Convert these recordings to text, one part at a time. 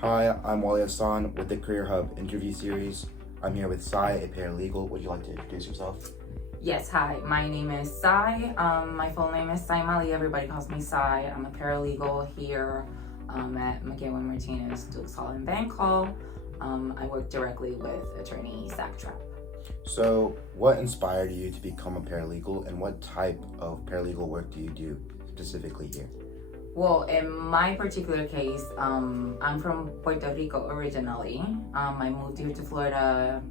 Hi, I'm Wally Hassan with the Career Hub interview series. I'm here with Sai, a paralegal. Would you like to introduce yourself? Yes, hi. My name is Sai. My full name is Sai Mali. Everybody calls me Sai. I'm a paralegal here at McGowan Martinez Dukes Hall and Bank Hall. I work directly with attorney Zach Trapp. So, what inspired you to become a paralegal, and what type of paralegal work do you do specifically here? Well, in my particular case, I'm from Puerto Rico originally. I moved here to Florida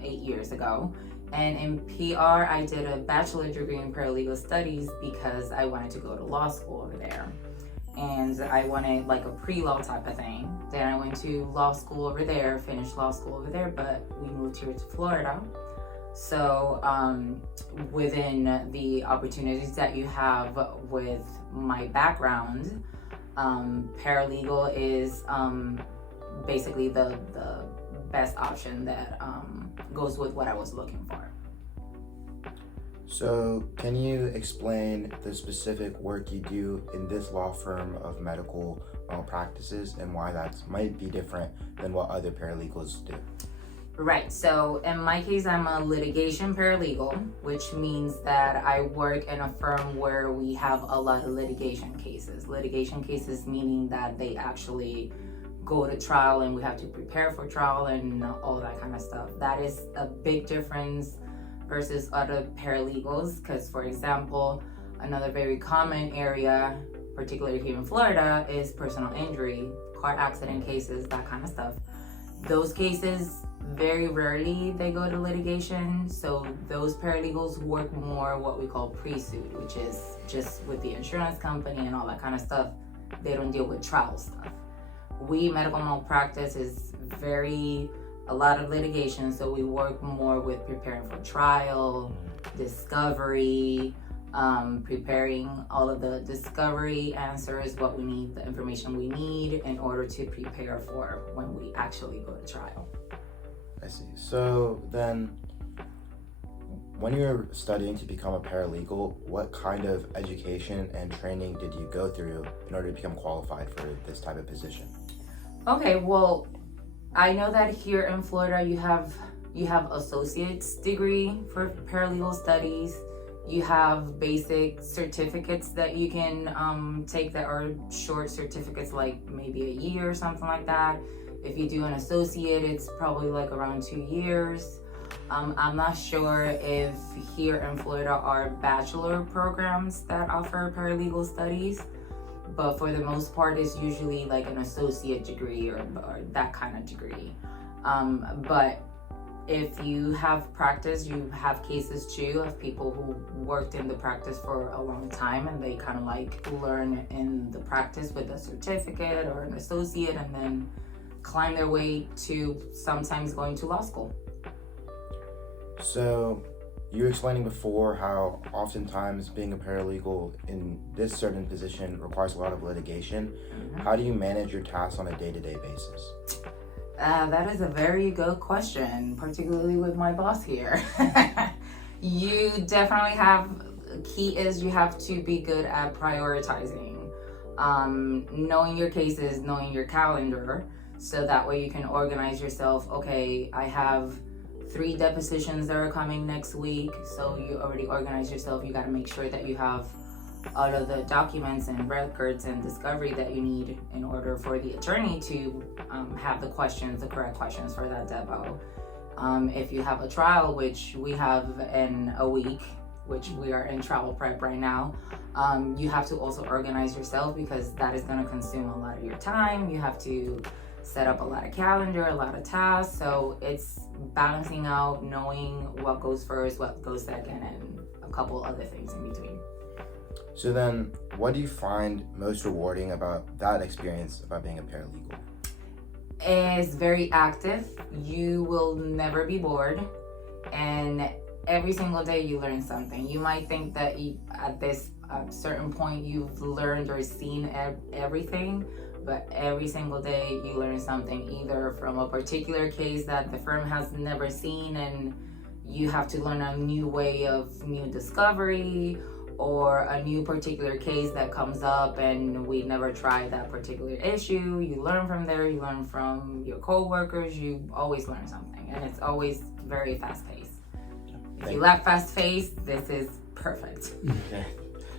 8 years ago. And in PR, I did a bachelor degree in paralegal studies because I wanted to go to law school over there. And I wanted like a pre-law type of thing. Then I went to law school over there, finished law school over there, but we moved here to Florida. So within the opportunities that you have with my background, paralegal is basically the best option that goes with what I was looking for. So, can you explain the specific work you do in this law firm of medical practices and why that might be different than what other paralegals do? Right, so in my case, I'm a litigation paralegal, which means that I work in a firm where we have a lot of litigation cases. Litigation cases meaning that they actually go to trial and we have to prepare for trial and all that kind of stuff. That is a big difference versus other paralegals because, for example, another very common area, particularly here in Florida, is personal injury, car accident cases, that kind of stuff. Those cases, very rarely they go to litigation, so those paralegals work more what we call pre-suit, which is just with the insurance company and all that kind of stuff. They don't deal with trial stuff. We, medical malpractice, is a lot of litigation, so we work more with preparing for trial, discovery, preparing all of the discovery answers, what we need, the information we need in order to prepare for when we actually go to trial. I see. So then, when you were studying to become a paralegal, what kind of education and training did you go through in order to become qualified for this type of position? Okay, well, I know that here in Florida you have associate's degree for paralegal studies. You have basic certificates that you can take that are short certificates, like maybe a year or something like that. If you do an associate, it's probably like around 2 years. I'm not sure if here in Florida are bachelor programs that offer paralegal studies, but for the most part, it's usually like an associate degree or that kind of degree. But if you have practice, you have cases too of people who worked in the practice for a long time and they kind of like learn in the practice with a certificate or an associate and then climb their way to sometimes going to law school. So, you were explaining before how oftentimes being a paralegal in this certain position requires a lot of litigation. Mm-hmm. How do you manage your tasks on a day-to-day basis? That is a very good question, particularly with my boss here. You definitely key is you have to be good at prioritizing, knowing your cases, knowing your calendar, so that way you can organize yourself. Okay, I have 3 depositions that are coming next week, so you already organize yourself. You got to make sure that you have all of the documents and records and discovery that you need in order for the attorney to have the correct questions for that depo. If you have a trial, which we have in a week, which we are in trial prep right now, you have to also organize yourself because that is going to consume a lot of your time. You have to set up a lot of calendar, a lot of tasks. So it's balancing out, knowing what goes first, what goes second, and a couple other things in between. So then, what do you find most rewarding about that experience about being a paralegal? It's very active. You will never be bored. And every single day you learn something. You might think that at this certain point you've learned or seen everything, but every single day you learn something, either from a particular case that the firm has never seen and you have to learn a new way of new discovery, or a new particular case that comes up and we never tried that particular issue. You learn from there, you learn from your co-workers, you always learn something, and it's always very fast-paced. If you like fast-paced, this is perfect. Okay.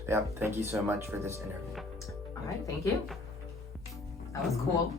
Yeah, thank you so much for this interview. All right, thank you. That was cool.